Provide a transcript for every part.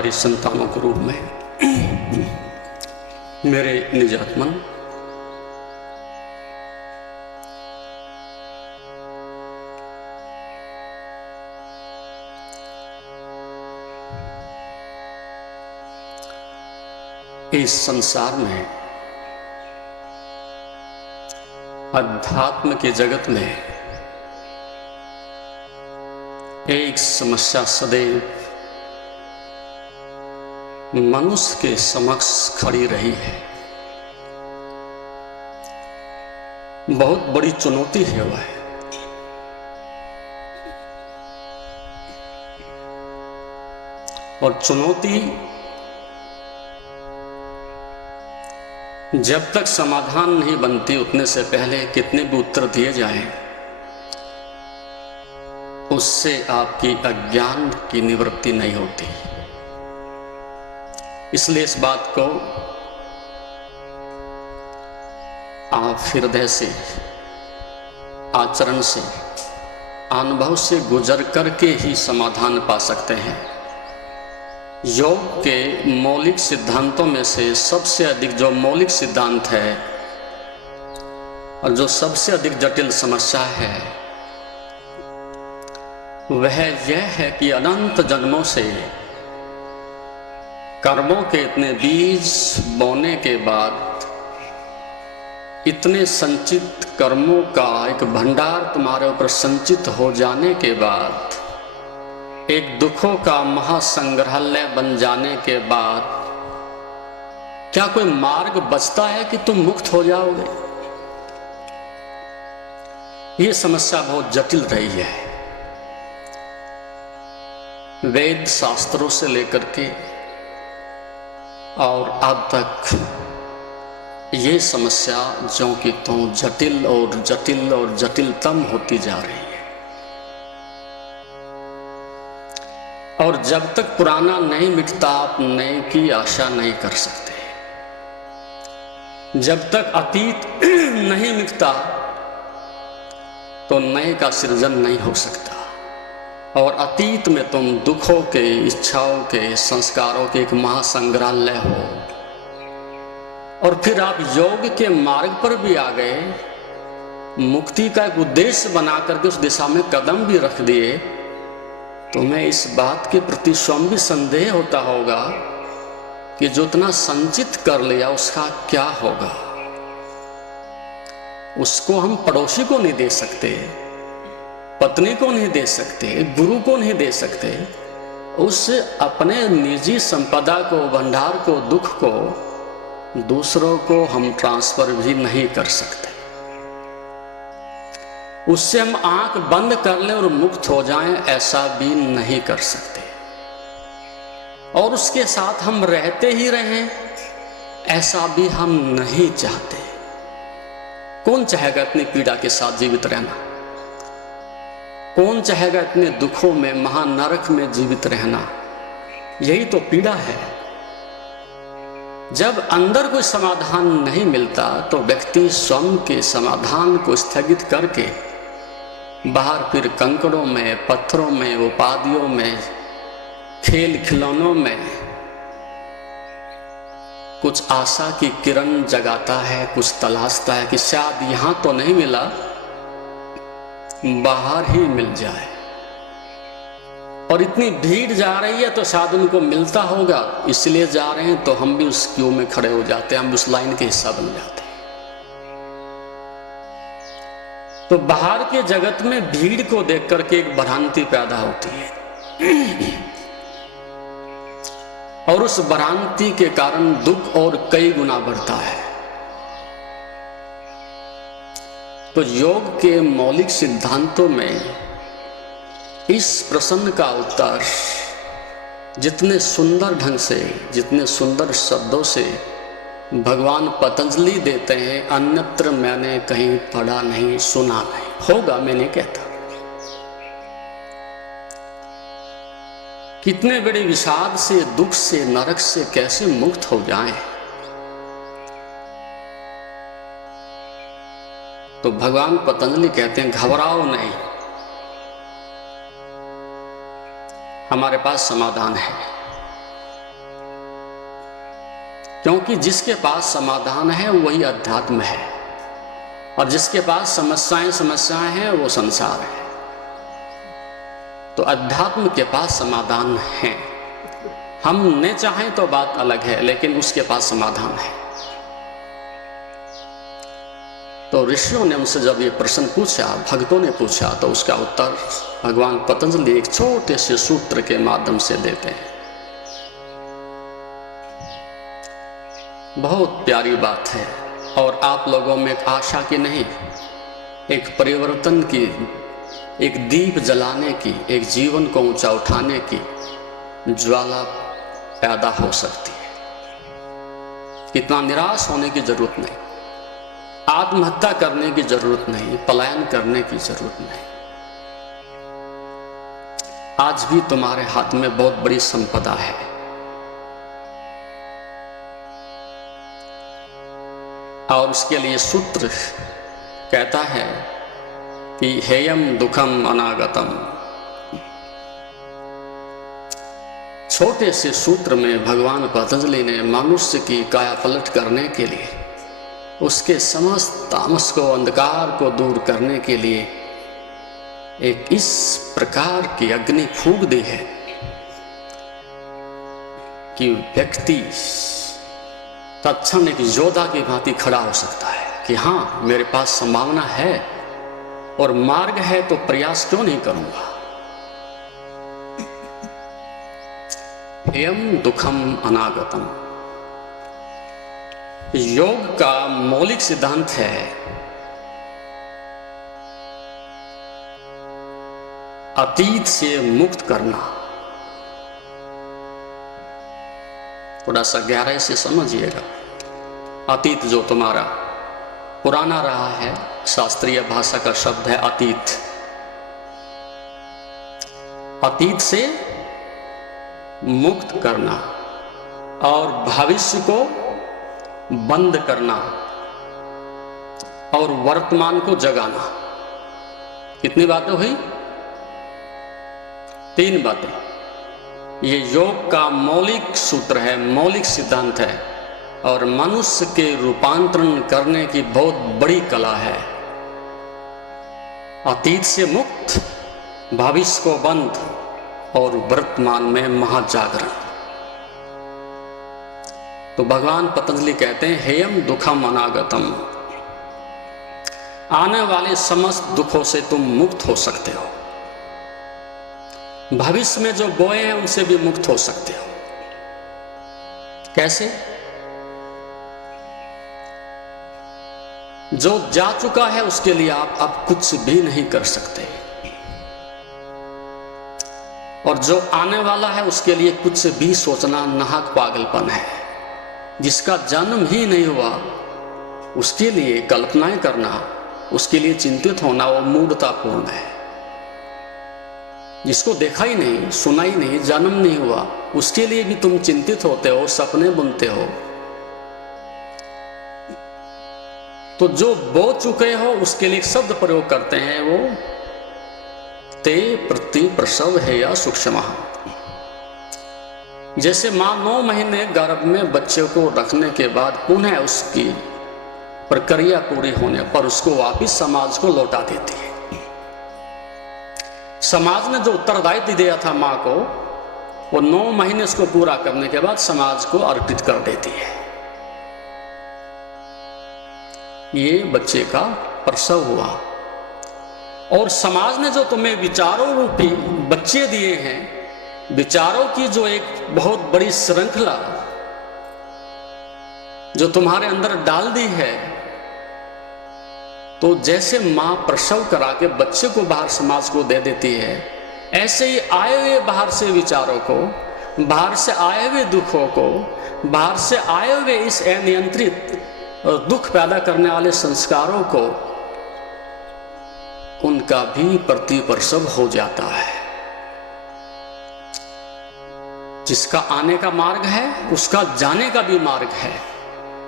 तुम्हारी संतानों के रूप में मेरे निजात्मन, इस संसार में अध्यात्म के जगत में एक समस्या सदैव मनुष्य के समक्ष खड़ी रही है। बहुत बड़ी चुनौती है वह, और चुनौती जब तक समाधान नहीं बनती उतने से पहले कितने भी उत्तर दिए जाएं, उससे आपकी अज्ञान की निवृत्ति नहीं होती। इसलिए इस बात को आप हृदय से, आचरण से, अनुभव से गुजर करके ही समाधान पा सकते हैं। योग के मौलिक सिद्धांतों में से सबसे अधिक जो मौलिक सिद्धांत है और जो सबसे अधिक जटिल समस्या है वह यह है कि अनंत जन्मों से कर्मों के इतने बीज बोने के बाद, इतने संचित कर्मों का एक भंडार तुम्हारे ऊपर संचित हो जाने के बाद, एक दुखों का महासंग्रहालय बन जाने के बाद, क्या कोई मार्ग बचता है कि तुम मुक्त हो जाओगे? ये समस्या बहुत जटिल रही है। वेद शास्त्रों से लेकर के और अब तक ये समस्या ज्यों की त्यों जटिल और जटिल और जटिलतम होती जा रही है। और जब तक पुराना नहीं मिटता आप नए की आशा नहीं कर सकते। जब तक अतीत नहीं मिटता तो नए का सृजन नहीं हो सकता। और अतीत में तुम दुखों के, इच्छाओं के, संस्कारों के एक महासंग्रहालय हो। और फिर आप योग के मार्ग पर भी आ गए, मुक्ति का एक उद्देश्य बना करके उस दिशा में कदम भी रख दिए, तुम्हें इस बात के प्रति स्वयं भी संदेह होता होगा कि जो इतना संचित कर लिया उसका क्या होगा। उसको हम पड़ोसी को नहीं दे सकते, पत्नी को नहीं दे सकते, गुरु को नहीं दे सकते। उस अपने निजी संपदा को, भंडार को, दुख को दूसरों को हम ट्रांसफर भी नहीं कर सकते। उससे हम आंख बंद कर लें और मुक्त हो जाएं, ऐसा भी नहीं कर सकते। और उसके साथ हम रहते ही रहें, ऐसा भी हम नहीं चाहते। कौन चाहेगा इतनी पीड़ा के साथ जीवित रहना? कौन चाहेगा इतने दुखों में, महानरक में जीवित रहना? यही तो पीड़ा है। जब अंदर कोई समाधान नहीं मिलता तो व्यक्ति स्वयं के समाधान को स्थगित करके बाहर फिर कंकड़ों में, पत्थरों में, उपाधियों में, खेल खिलौनों में कुछ आशा की किरण जगाता है, कुछ तलाशता है कि शायद यहां तो नहीं मिला, बाहर ही मिल जाए। और इतनी भीड़ जा रही है तो शायद उनको मिलता होगा, इसलिए जा रहे हैं, तो हम भी उस क्यू में खड़े हो जाते हैं, हम उस लाइन के हिस्सा बन जाते हैं। तो बाहर के जगत में भीड़ को देख करके एक भ्रांति पैदा होती है और उस भ्रांति के कारण दुख और कई गुना बढ़ता है। तो योग के मौलिक सिद्धांतों में इस प्रश्न का उत्तर जितने सुंदर ढंग से, जितने सुंदर शब्दों से भगवान पतंजलि देते हैं, अन्यत्र मैंने कहीं पढ़ा नहीं, सुना नहीं। होगा, मैं नहीं कहता। कितने बड़े विषाद से, दुख से, नरक से कैसे मुक्त हो जाएं। तो भगवान पतंजलि कहते हैं घबराओ नहीं, हमारे पास समाधान है। क्योंकि जिसके पास समाधान है वही अध्यात्म है, और जिसके पास समस्याएं हैं वो संसार है। तो अध्यात्म के पास समाधान है। हम न चाहें तो बात अलग है, लेकिन उसके पास समाधान है। तो ऋषियों ने हमसे जब ये प्रश्न पूछा, भक्तों ने पूछा, तो उसका उत्तर भगवान पतंजलि एक छोटे से सूत्र के माध्यम से देते हैं। बहुत प्यारी बात है, और आप लोगों में एक आशा की नहीं, एक परिवर्तन की, एक दीप जलाने की, एक जीवन को ऊंचा उठाने की ज्वाला पैदा हो सकती है। इतना निराश होने की जरूरत नहीं, आत्महत्या करने की जरूरत नहीं, पलायन करने की जरूरत नहीं। आज भी तुम्हारे हाथ में बहुत बड़ी संपदा है। और उसके लिए सूत्र कहता है कि हेयम दुखम अनागतम। छोटे से सूत्र में भगवान पतंजलि ने मनुष्य की काया पलट करने के लिए, उसके समस्त तामस को, अंधकार को दूर करने के लिए एक इस प्रकार की अग्नि फूंक दी है कि व्यक्ति तत्क्षण एक योद्धा की भांति खड़ा हो सकता है कि हाँ, मेरे पास संभावना है और मार्ग है, तो प्रयास क्यों नहीं करूंगा। एयम दुखम अनागतम। योग का मौलिक सिद्धांत है अतीत से मुक्त करना। थोड़ा सा गहराई से समझिएगा। अतीत जो तुम्हारा पुराना रहा है, शास्त्रीय भाषा का शब्द है अतीत। अतीत से मुक्त करना और भविष्य को बंद करना और वर्तमान को जगाना। कितनी बातें हुई? 3 बातें। ये योग का मौलिक सूत्र है, मौलिक सिद्धांत है, और मनुष्य के रूपांतरण करने की बहुत बड़ी कला है। अतीत से मुक्त, भविष्य को बंद और वर्तमान में महाजागरण। तो भगवान पतंजलि कहते हैं हेयम दुखम अनागतम। आने वाले समस्त दुखों से तुम मुक्त हो सकते हो। भविष्य में जो बोए हैं उनसे भी मुक्त हो सकते हो। कैसे? जो जा चुका है उसके लिए आप अब कुछ भी नहीं कर सकते, और जो आने वाला है उसके लिए कुछ भी सोचना नाहक पागलपन है। जिसका जन्म ही नहीं हुआ उसके लिए कल्पनाएं करना, उसके लिए चिंतित होना, वो मूढ़तापूर्ण है। जिसको देखा ही नहीं, सुना ही नहीं, जन्म नहीं हुआ, उसके लिए भी तुम चिंतित होते हो, सपने बुनते हो। तो जो बो चुके हो उसके लिए एक शब्द प्रयोग करते हैं, वो ते प्रति प्रसव है या सूक्ष्म। जैसे मां 9 महीने गर्भ में बच्चे को रखने के बाद पुनः उसकी प्रक्रिया पूरी होने पर उसको वापस समाज को लौटा देती है। समाज ने जो उत्तरदायित्व दिया था मां को, वो 9 महीने उसको पूरा करने के बाद समाज को अर्पित कर देती है। ये बच्चे का प्रसव हुआ, और समाज ने जो तुम्हें विचारों रूपी बच्चे दिए हैं, विचारों की जो एक बहुत बड़ी श्रृंखला जो तुम्हारे अंदर डाल दी है, तो जैसे मां प्रसव करा के बच्चे को बाहर समाज को दे देती है, ऐसे ही आए हुए बाहर से विचारों को, बाहर से आए हुए दुखों को, बाहर से आए हुए इस अनियंत्रित दुख पैदा करने वाले संस्कारों को, उनका भी प्रतिप्रसव हो जाता है। जिसका आने का मार्ग है उसका जाने का भी मार्ग है।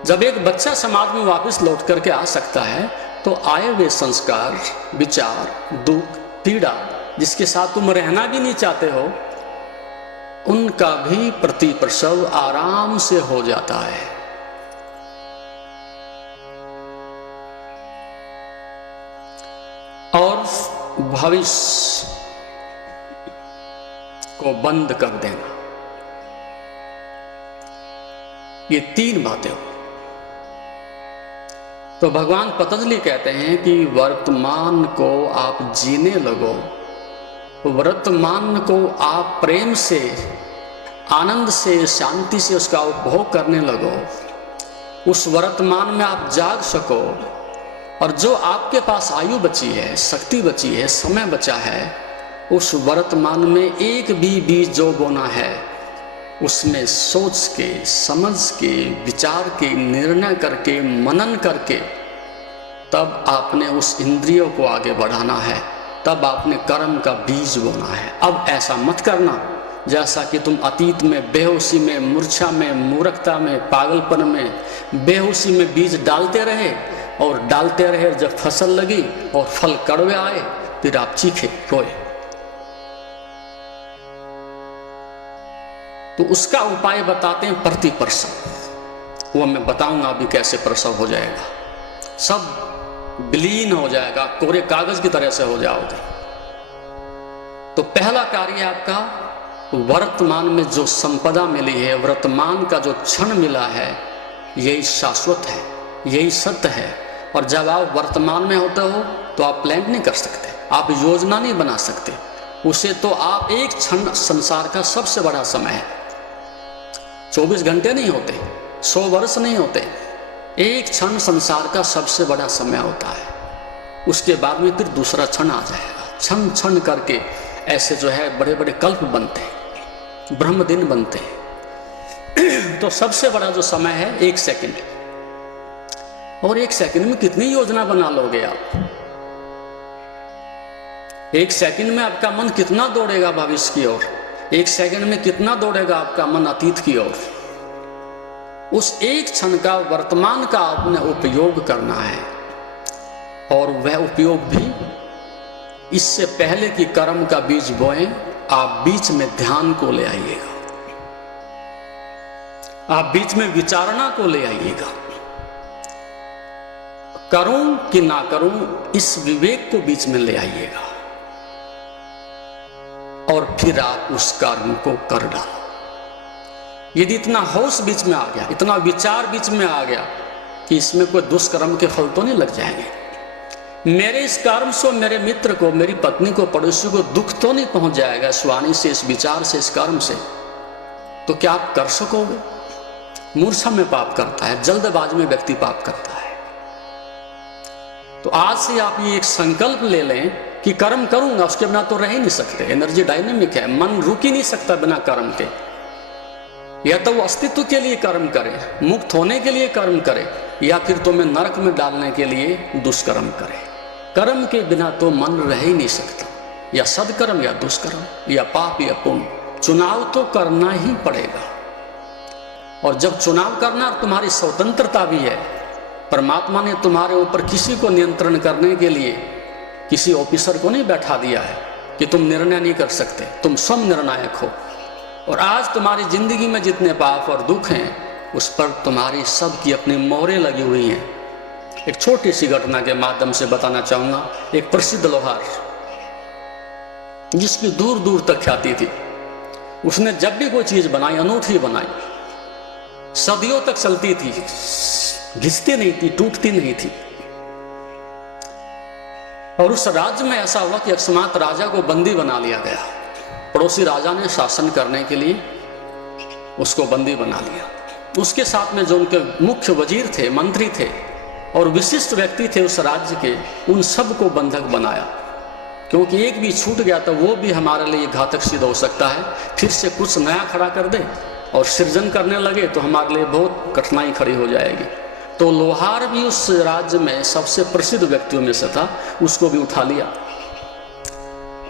जब एक बच्चा समाज में वापस लौट करके आ सकता है, तो आए हुए संस्कार, विचार, दुख, पीड़ा, जिसके साथ तुम रहना भी नहीं चाहते हो, उनका भी प्रतिप्रसव आराम से हो जाता है। भविष्य को बंद कर देना, ये 3 बातें हो। तो भगवान पतंजलि कहते हैं कि वर्तमान को आप जीने लगो, वर्तमान को आप प्रेम से, आनंद से, शांति से उसका उपभोग करने लगो। उस वर्तमान में आप जाग सको, और जो आपके पास आयु बची है, शक्ति बची है, समय बचा है, उस वर्तमान में एक भी बीज जो बोना है उसमें सोच के, समझ के, विचार के, निर्णय करके, मनन करके तब आपने उस इंद्रियों को आगे बढ़ाना है, तब आपने कर्म का बीज बोना है। अब ऐसा मत करना जैसा कि तुम अतीत में बेहोशी में, मूर्छा में, मूर्खता में, पागलपन में, बेहोशी में बीज डालते रहे और डालते रहे, जब फसल लगी और फल कड़वे आए फिर आप चीखे, रोए। तो उसका उपाय बताते हैं प्रति प्रसव। वो मैं बताऊंगा अभी कैसे प्रसव हो जाएगा, सब विलीन हो जाएगा, कोरे कागज की तरह से हो जाओगे। तो पहला कार्य आपका, वर्तमान में जो संपदा मिली है, वर्तमान का जो क्षण मिला है, यही शाश्वत है, यही सत्य है। और जब आप वर्तमान में होते हो तो आप प्लान नहीं कर सकते, आप योजना नहीं बना सकते उसे। तो आप एक क्षण संसार का सबसे बड़ा समय है। 24 घंटे नहीं होते, 100 वर्ष नहीं होते, एक क्षण संसार का सबसे बड़ा समय होता है। उसके बाद में फिर दूसरा क्षण आ जाएगा। क्षण क्षण करके ऐसे जो है बड़े बड़े कल्प बनते हैं, ब्रह्म दिन बनते हैं। तो सबसे बड़ा जो समय है 1 सेकंड, और 1 सेकंड में कितनी योजना बना लोगे आप। 1 सेकंड में आपका मन कितना दौड़ेगा भविष्य की ओर, 1 सेकंड में कितना दौड़ेगा आपका मन अतीत की ओर। उस एक क्षण का, वर्तमान का आपने उपयोग करना है, और वह उपयोग भी इससे पहले कि कर्म का बीज बोएं, आप बीच में ध्यान को ले आइएगा, आप बीच में विचारणा को ले आइएगा। करूं कि ना करूं, इस विवेक को बीच में ले आइएगा, और फिर आप उस कर्म को कर डालो। यदि इतना होश बीच में आ गया, इतना विचार बीच में आ गया कि इसमें कोई दुष्कर्म के फल तो नहीं लग जाएंगे, मेरे इस कर्म से मेरे मित्र को, मेरी पत्नी को, पड़ोसी को दुख तो नहीं पहुंच जाएगा इस वाणी से, इस विचार से, इस कर्म से, तो क्या आप कर सकोगे? मूर्छा में पाप करता है, जल्दबाजी में व्यक्ति पाप करता है। तो आज से आप ये एक संकल्प ले लें कि कर्म करूंगा, उसके बिना तो रह ही नहीं सकते। एनर्जी डायनेमिक है, मन रुक ही नहीं सकता बिना कर्म के। या तो वो अस्तित्व के लिए कर्म करे, मुक्त होने के लिए कर्म करे, या फिर तुम्हें नरक में डालने के लिए दुष्कर्म करे। कर्म के बिना तो मन रह ही नहीं सकता, या सदकर्म या दुष्कर्म, या पाप या पुण्य। चुनाव तो करना ही पड़ेगा, और जब चुनाव करना तुम्हारी स्वतंत्रता भी है। परमात्मा ने तुम्हारे ऊपर किसी को नियंत्रण करने के लिए किसी ऑफिसर को नहीं बैठा दिया है कि तुम निर्णय नहीं कर सकते, तुम स्वयं निर्णायक हो। और आज तुम्हारी जिंदगी में जितने पाप और दुख हैं, उस पर तुम्हारी सबकी अपनी मोहरें लगी हुई हैं। एक छोटी सी घटना के माध्यम से बताना चाहूंगा। एक प्रसिद्ध लोहार जिसकी दूर दूर तक ख्याति थी, उसने जब भी कोई चीज बनाई, अनूठी बनाई, सदियों तक चलती थी, घिसती नहीं थी, टूटती नहीं थी। और उस राज्य में ऐसा हुआ कि अकस्मात राजा को बंदी बना लिया गया। पड़ोसी राजा ने शासन करने के लिए उसको बंदी बना लिया। उसके साथ में जो उनके मुख्य वजीर थे, मंत्री थे और विशिष्ट व्यक्ति थे उस राज्य के, उन सब को बंधक बनाया, क्योंकि एक भी छूट गया तो वो भी हमारे लिए घातक सिद्ध हो सकता है। फिर से कुछ नया खड़ा कर दे और सृजन करने लगे तो हमारे लिए बहुत कठिनाई खड़ी हो जाएगी। तो लोहार भी उस राज्य में सबसे प्रसिद्ध व्यक्तियों में से था, उसको भी उठा लिया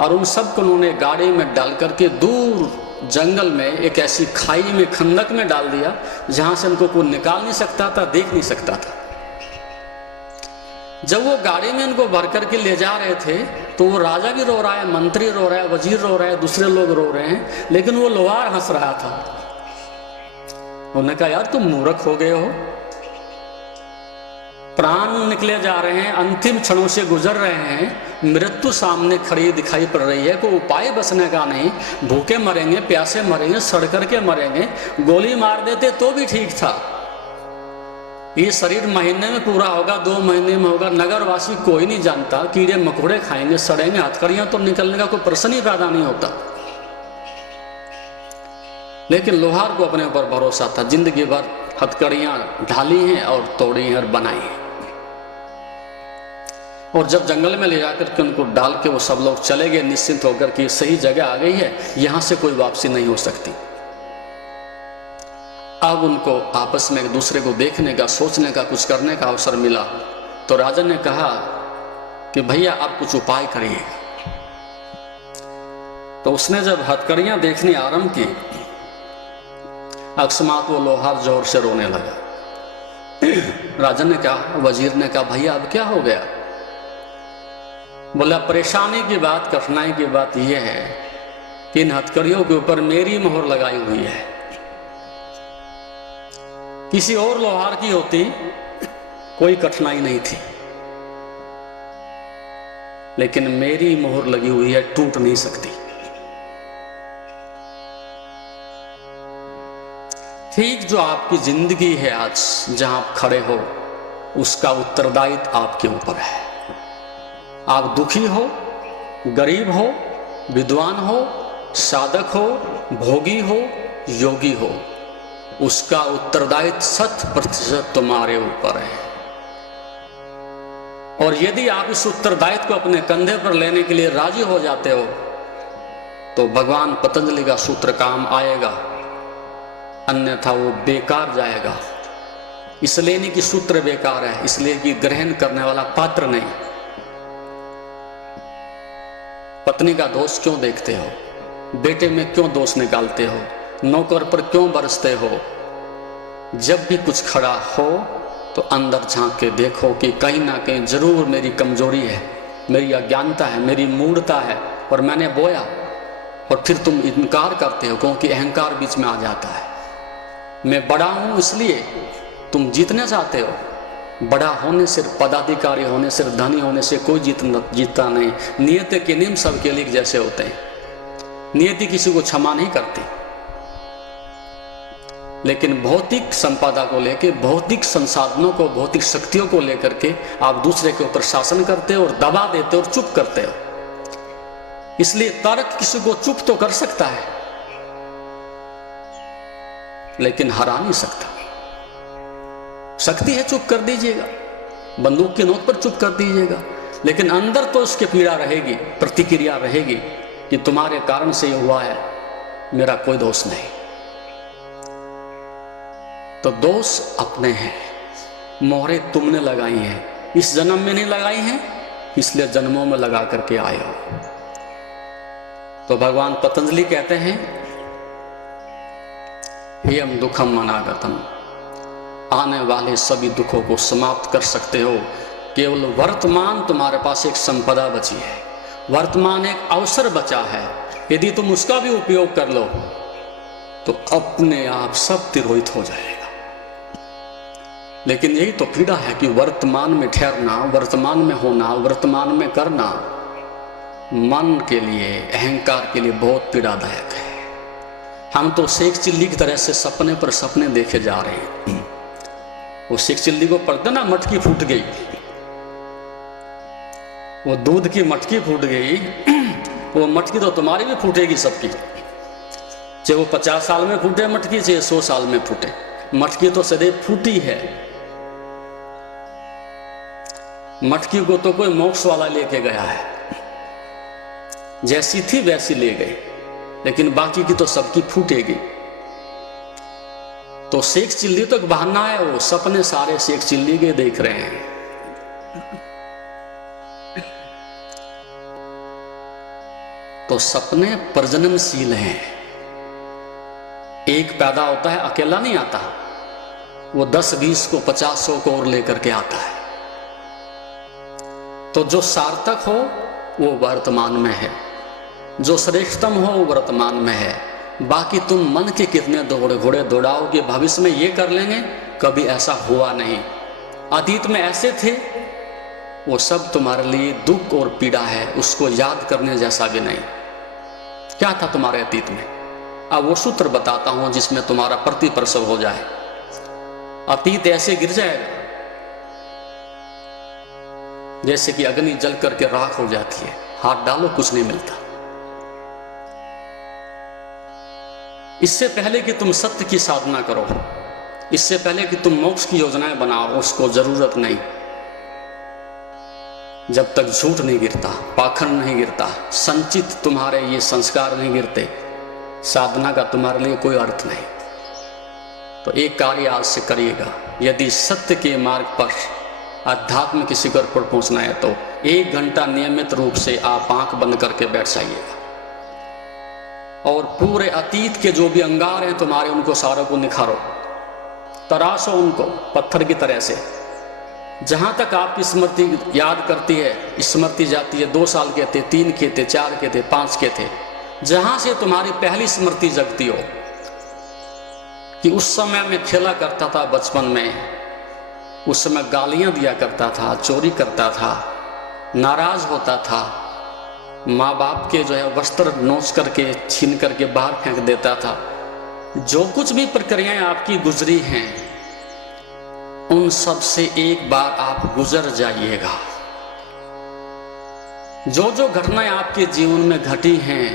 और उन सब को उन्होंने गाड़ी में डाल करके दूर जंगल में एक ऐसी खाई में, खंदक में डाल दिया जहां से उनको कोई निकाल नहीं सकता था, देख नहीं सकता था। जब वो गाड़ी में उनको भर करके ले जा रहे थे तो वो राजा भी रो रहा है, मंत्री रो रहा है, वजीर रो रहा है, दूसरे लोग रो रहे हैं, लेकिन वो लोहार हंस रहा था। उन्होंने कहा, यार तुम मूर्ख हो गए हो, प्राण निकले जा रहे हैं, अंतिम क्षणों से गुजर रहे हैं, मृत्यु सामने खड़ी दिखाई पड़ रही है, कोई उपाय बचने का नहीं, भूखे मरेंगे, प्यासे मरेंगे, सड़ करके मरेंगे, गोली मार देते तो भी ठीक था। ये शरीर महीने में पूरा होगा, 2 महीने में होगा, नगरवासी कोई नहीं जानता, कीड़े मकोड़े खाएंगे, सड़ेंगे, हथकड़ियां तो निकलने का कोई प्रश्न ही पैदा नहीं होता। लेकिन लोहार को अपने ऊपर भरोसा था, जिंदगी भर हथकड़ियां ढाली हैं और तोड़ी हैं और बनाई हैं। और जब जंगल में ले जाकर के उनको डाल के वो सब लोग चले गए निश्चिंत होकर कि सही जगह आ गई है, यहां से कोई वापसी नहीं हो सकती। अब उनको आपस में एक दूसरे को देखने का, सोचने का, कुछ करने का अवसर मिला। तो राजा ने कहा कि भैया आप कुछ उपाय करिए। तो उसने जब हथकड़ियां देखनी आरंभ की, अकस्मात वो लोहार जोर से रोने लगा। राजा ने कहा, वजीर ने कहा, भैया अब क्या हो गया? बोला, परेशानी की बात, कठिनाई की बात यह है कि इन हथकड़ियों के ऊपर मेरी मोहर लगाई हुई है। किसी और लोहार की होती कोई कठिनाई नहीं थी, लेकिन मेरी मोहर लगी हुई है, टूट नहीं सकती। ठीक जो आपकी जिंदगी है आज जहां आप खड़े हो, उसका उत्तरदायित्व आपके ऊपर है। आप दुखी हो, गरीब हो, विद्वान हो, साधक हो, भोगी हो, योगी हो, उसका उत्तरदायित्व 100% तुम्हारे ऊपर है। और यदि आप इस उत्तरदायित्व को अपने कंधे पर लेने के लिए राजी हो जाते हो, तो भगवान पतंजलि का सूत्र काम आएगा, अन्यथा वो बेकार जाएगा। इसलिए नहीं कि सूत्र बेकार है, इसलिए कि ग्रहण करने वाला पात्र नहीं। पत्नी का दोष क्यों देखते हो? बेटे में क्यों दोष निकालते हो? नौकर पर क्यों बरसते हो? जब भी कुछ खड़ा हो तो अंदर झांक के देखो कि कहीं ना कहीं जरूर मेरी कमजोरी है, मेरी अज्ञानता है, मेरी मूढ़ता है, और मैंने बोया। और फिर तुम इनकार करते हो क्योंकि अहंकार बीच में आ जाता है। मैं बड़ा हूं इसलिए तुम जीतने चाहते हो। बड़ा होने से, पदाधिकारी होने से, धनी होने से कोई जीतता नहीं। नियति के नियम सबके लिए जैसे होते हैं। नियति किसी को क्षमा नहीं करती, लेकिन भौतिक संपदा को लेके, भौतिक संसाधनों को, भौतिक शक्तियों को लेकर के आप दूसरे के ऊपर शासन करते हो और दबा देते हो और चुप करते हो। इसलिए तर्क किसी को चुप तो कर सकता है, लेकिन हरा नहीं सकता। शक्ति है, चुप कर दीजिएगा, बंदूक की नोक पर चुप कर दीजिएगा, लेकिन अंदर तो उसकी पीड़ा रहेगी, प्रतिक्रिया रहेगी कि तुम्हारे कारण से ये हुआ है, मेरा कोई दोष नहीं। तो दोष अपने हैं, मोहरे तुमने लगाई हैं, इस जन्म में नहीं लगाई हैं, इसलिए जन्मों में लगा करके आए हो। तो भगवान पतंजलि कहते हैं, हेयम दुखम अनागतम, आने वाले सभी दुखों को समाप्त कर सकते हो। केवल वर्तमान तुम्हारे पास एक संपदा बची है, वर्तमान एक अवसर बचा है। यदि तुम उसका भी उपयोग कर लो तो अपने आप सब तिरोहित हो जाएगा। लेकिन यही तो पीड़ा है कि वर्तमान में ठहरना, वर्तमान में होना, वर्तमान में करना मन के लिए, अहंकार के लिए बहुत पीड़ादायक है। हम तो शेख चिल्ली की तरह से सपने पर सपने देखे जा रहे हैं। वो शेख चिल्ली को पढ़ते ना, मटकी फूट गई, वो दूध की मटकी फूट गई, वो मटकी तो तुम्हारी भी फूटेगी सबकी, चाहे वो 50 साल में फूटे मटकी, चाहे 100 साल में फूटे, मटकी तो सदैव फूटी है। मटकी को तो कोई मोक्ष वाला लेके गया है, जैसी थी वैसी ले गए, लेकिन बाकी की तो सबकी फूटेगी। तो शेख चिल्ली तो एक बहाना है, वो सपने सारे शेख चिल्ली के देख रहे हैं। तो सपने प्रजननशील हैं, एक पैदा होता है, अकेला नहीं आता, वो 10, 20 को, 50, 100 को और लेकर के आता है। तो जो सार्थक हो वो वर्तमान में है, जो श्रेष्ठतम हो वो वर्तमान में है। बाकी तुम मन के कितने दौड़ घोड़े दौड़ाओगे, भविष्य में ये कर लेंगे, कभी ऐसा हुआ नहीं। अतीत में ऐसे थे, वो सब तुम्हारे लिए दुख और पीड़ा है, उसको याद करने जैसा भी नहीं। क्या था तुम्हारे अतीत में? अब वो सूत्र बताता हूं जिसमें तुम्हारा प्रतिप्रसव हो जाए। अतीत ऐसे गिर जाएगा जैसे कि अग्नि जल करके राख हो जाती है, हाथ डालो कुछ नहीं मिलता। इससे पहले कि तुम सत्य की साधना करो, इससे पहले कि तुम मोक्ष की योजनाएं बनाओ, उसको जरूरत नहीं। जब तक झूठ नहीं गिरता, पाखंड नहीं गिरता, संचित तुम्हारे ये संस्कार नहीं गिरते, साधना का तुम्हारे लिए कोई अर्थ नहीं। तो एक कार्य आज से करिएगा, यदि सत्य के मार्ग पर अध्यात्म की शिखर पर पहुंचना है तो 1 घंटा नियमित रूप से आप आंख बंद करके बैठ जाइएगा और पूरे अतीत के जो भी अंगार हैं तुम्हारे, उनको सारों को निखारो, तराशो उनको पत्थर की तरह से। जहां तक आपकी स्मृति याद करती है, स्मृति जाती है, 2 साल के थे, 3 के थे, 4 के थे, 5 के थे, जहां से तुम्हारी पहली स्मृति जगती हो कि उस समय मैं खेला करता था बचपन में, उस समय गालियां दिया करता था, चोरी करता था, नाराज होता था, माँ बाप के जो है वस्त्र नोच करके छीन करके बाहर फेंक देता था, जो कुछ भी प्रक्रियाएं आपकी गुजरी हैं, उन सब से एक बार आप गुजर जाइएगा। जो जो घटनाएं आपके जीवन में घटी हैं,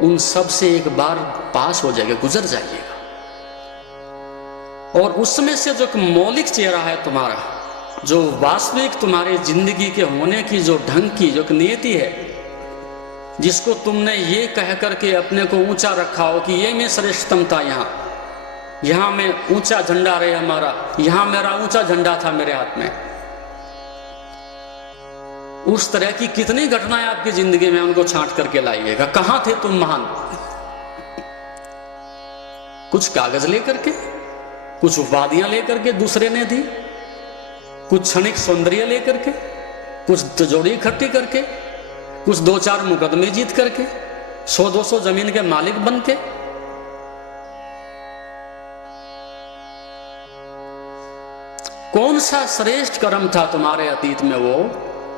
उन सब से एक बार पास हो जाएगा, गुजर जाइएगा। और उसमें से जो मौलिक चेहरा है तुम्हारा, जो वास्तविक तुम्हारे जिंदगी के होने की जो ढंग की जो नियति है, जिसको तुमने ये कह करके अपने को ऊंचा रखा हो कि ये मैं श्रेष्ठतम था, यहाँ मैं ऊंचा झंडा रहे हमारा, यहाँ मेरा ऊंचा झंडा था मेरे हाथ में, उस तरह की कितनी घटनाएं आपकी जिंदगी में, उनको छांट करके लाइएगा। कहां थे तुम महान? कुछ कागज लेकर के, कुछ उपाधियां लेकर के दूसरे ने दी, कुछ क्षणिक सौंदर्य लेकर के, कुछ तिजोरी इकट्ठी करके, कुछ 2-4 मुकदमे जीत करके, 100-200 जमीन के मालिक बन के। कौन सा श्रेष्ठ कर्म था तुम्हारे अतीत में वो,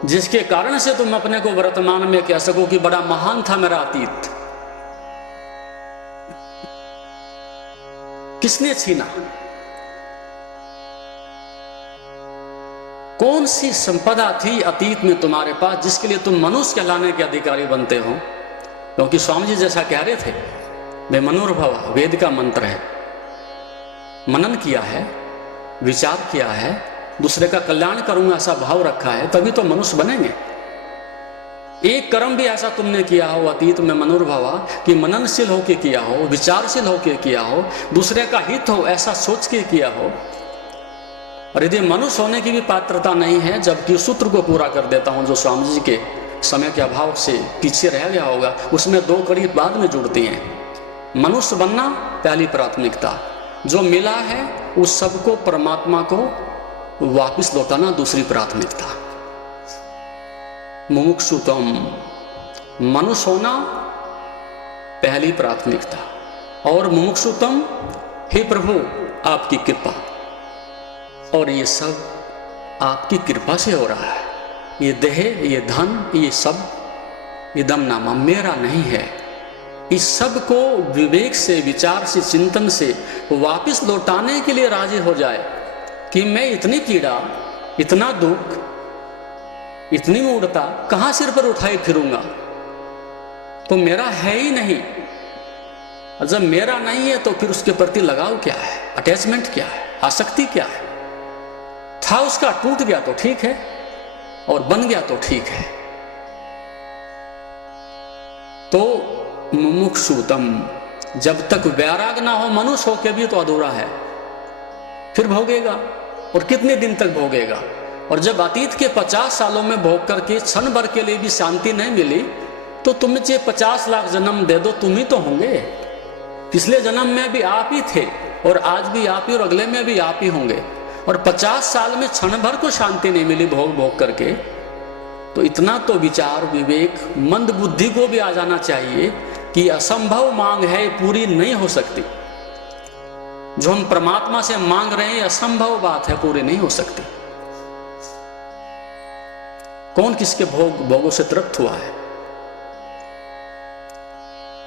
जिसके कारण से तुम अपने को वर्तमान में कह सको कि बड़ा महान था मेरा अतीत? किसने छीना? कौन सी संपदा थी अतीत में तुम्हारे पास जिसके लिए तुम मनुष्य कहलाने के अधिकारी बनते हो? क्योंकि स्वामी जी जैसा कह रहे थे, वे मनोरभव वेद का मंत्र है, मनन किया है, विचार किया है, दूसरे का कल्याण करूंगा ऐसा भाव रखा है, तभी तो मनुष्य बनेंगे। एक कर्म भी ऐसा तुमने किया हो अतीत में मनोरभवा कि मननशील होके किया हो, विचारशील होके किया हो, दूसरे का हित हो ऐसा सोच के किया हो। और यदि मनुष्य होने की भी पात्रता नहीं है, जबकि सूत्र को पूरा कर देता हूं जो स्वामी जी के समय के अभाव से पीछे रह गया होगा, उसमें 2 कड़ी बाद में जुड़ती हैं। मनुष्य बनना पहली प्राथमिकता, जो मिला है उस सबको परमात्मा को वापस लौटाना दूसरी प्राथमिकता। मुमुक्षुतम, मनुष्य होना पहली प्राथमिकता, और मुमुक्षुतम, हे प्रभु आपकी कृपा, और ये सब आपकी कृपा से हो रहा है। ये देह, ये धन, ये सब इदम नामा मेरा नहीं है। इस सब को विवेक से, विचार से, चिंतन से वापस लौटाने के लिए राजी हो जाए कि मैं इतनी पीड़ा, इतना दुख, इतनी मूढ़ता कहां सिर पर उठाए फिरूंगा, तो मेरा है ही नहीं। और जब मेरा नहीं है तो फिर उसके प्रति लगाव क्या है, अटैचमेंट क्या है, आसक्ति क्या है? था उसका, टूट गया तो ठीक है, और बन गया तो ठीक है। तो मुमुक्षुतम, जब तक वैराग ना हो, मनुष्य होके भी तो अधूरा है, फिर भोगेगा, और कितने दिन तक भोगेगा? और जब अतीत के 50 सालों में भोग करके क्षण भर के लिए भी शांति नहीं मिली, तो तुम्हें चाहे 50 लाख जन्म दे दो, तुम ही तो होंगे। पिछले जन्म में भी आप ही थे, और आज भी आप ही, और अगले में भी आप ही होंगे। और 50 साल में क्षण भर को शांति नहीं मिली भोग भोग करके, तो इतना तो विचार, विवेक, मंद बुद्धि को भी आ जाना चाहिए कि असंभव मांग है, पूरी नहीं हो सकती। जो हम परमात्मा से मांग रहे हैं असंभव बात है, पूरी नहीं हो सकती। कौन किसके भोगों से तृप्त हुआ है।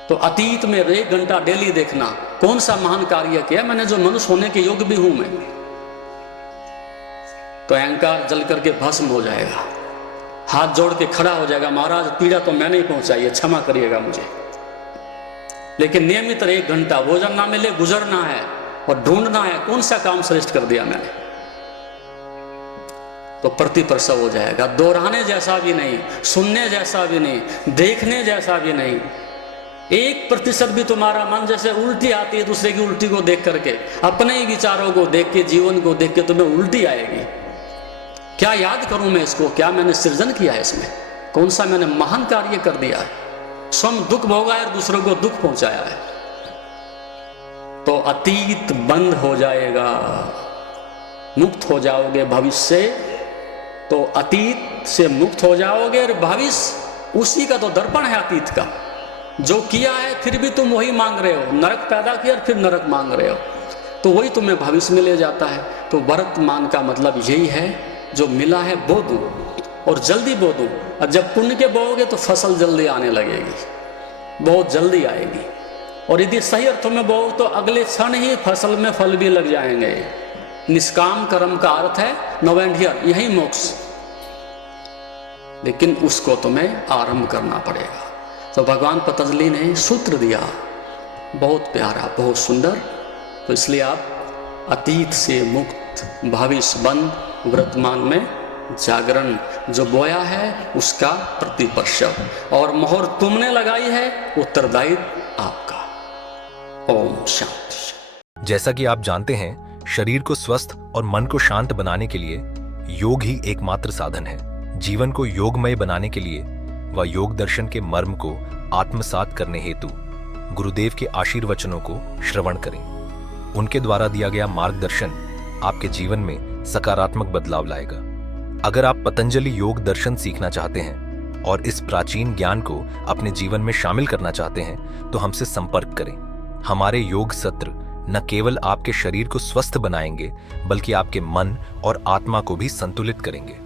तो अतीत में 1 घंटा डेली देखना, कौन सा महान कार्य किया मैंने जो मनुष्य होने के योग्य भी हूं मैं, तो अहंकार जल करके भस्म हो जाएगा, हाथ जोड़ के खड़ा हो जाएगा, महाराज पीड़ा तो मैंने ही पहुंचाई है, क्षमा करिएगा मुझे। लेकिन नियमित 1 घंटा भोजन ना मिले गुजरना है और ढूंढना है कौन सा काम श्रेष्ठ कर दिया मैंने, तो प्रतिप्रसव हो जाएगा। दोहराने जैसा भी नहीं, सुनने जैसा भी नहीं, देखने जैसा भी नहीं। 1% भी तुम्हारा मन जैसे उल्टी आती है दूसरे की उल्टी को देख करके, अपने ही विचारों को देख के, जीवन को देख के तुम्हें उल्टी आएगी। क्या याद करूं मैं इसको, क्या मैंने सृजन किया है इसमें, कौन सा मैंने महान कार्य कर दिया है, स्वयं दुख भोगा है और दूसरों को दुख पहुंचाया है। तो अतीत बंद हो जाएगा, मुक्त हो जाओगे भविष्य से। तो अतीत से मुक्त हो जाओगे और भविष्य उसी का तो दर्पण है अतीत का, जो किया है फिर भी तुम वही मांग रहे हो, नरक पैदा किया और फिर नरक मांग रहे हो, तो वही तुम्हें भविष्य में ले जाता है। तो वर्तमान का मतलब यही है, जो मिला है बो दूं और जल्दी बो दूं। और जब पुण्य के बोओगे तो फसल जल्दी आने लगेगी, बहुत जल्दी आएगी। और यदि सही अर्थों में बोओ तो अगले क्षण ही फसल में फल भी लग जाएंगे। निष्काम कर्म का अर्थ है नो एंड हियर, यही मोक्ष, लेकिन उसको तुम्हें आरंभ करना पड़ेगा। तो भगवान पतंजलि ने सूत्र दिया, बहुत प्यारा, बहुत सुंदर। तो इसलिए आप अतीत से मुक्त, भविष्य बंद, वर्तमान में जागरण, जो बोया है उसका प्रतिप्रसव, और मोहर तुमने लगाई है, उत्तरदायित्व आपका। ओम शांति। जैसा कि आप जानते हैं, शरीर को स्वस्थ और मन को शांत बनाने के लिए योग ही एकमात्र साधन है। जीवन को योगमय बनाने के लिए व योग दर्शन के मर्म को आत्मसात करने हेतु गुरुदेव के आशीर्वचनों को श्रवण करें। उनके द्वारा दिया गया मार्गदर्शन आपके जीवन में सकारात्मक बदलाव लाएगा। अगर आप पतंजलि योग दर्शन सीखना चाहते हैं और इस प्राचीन ज्ञान को अपने जीवन में शामिल करना चाहते हैं तो हमसे संपर्क करें। हमारे योग सत्र न केवल आपके शरीर को स्वस्थ बनाएंगे बल्कि आपके मन और आत्मा को भी संतुलित करेंगे।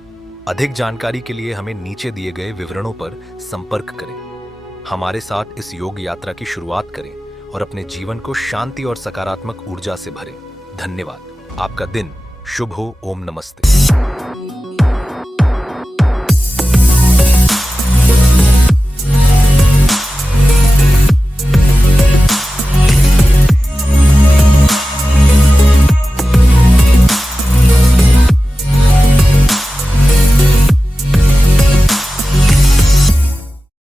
अधिक जानकारी के लिए हमें नीचे दिए गए विवरणों पर संपर्क करें। हमारे साथ इस योग यात्रा की शुरुआत करें और अपने जीवन को शांति और सकारात्मक ऊर्जा से भरें। धन्यवाद। आपका दिन शुभ हो। ओम नमस्ते।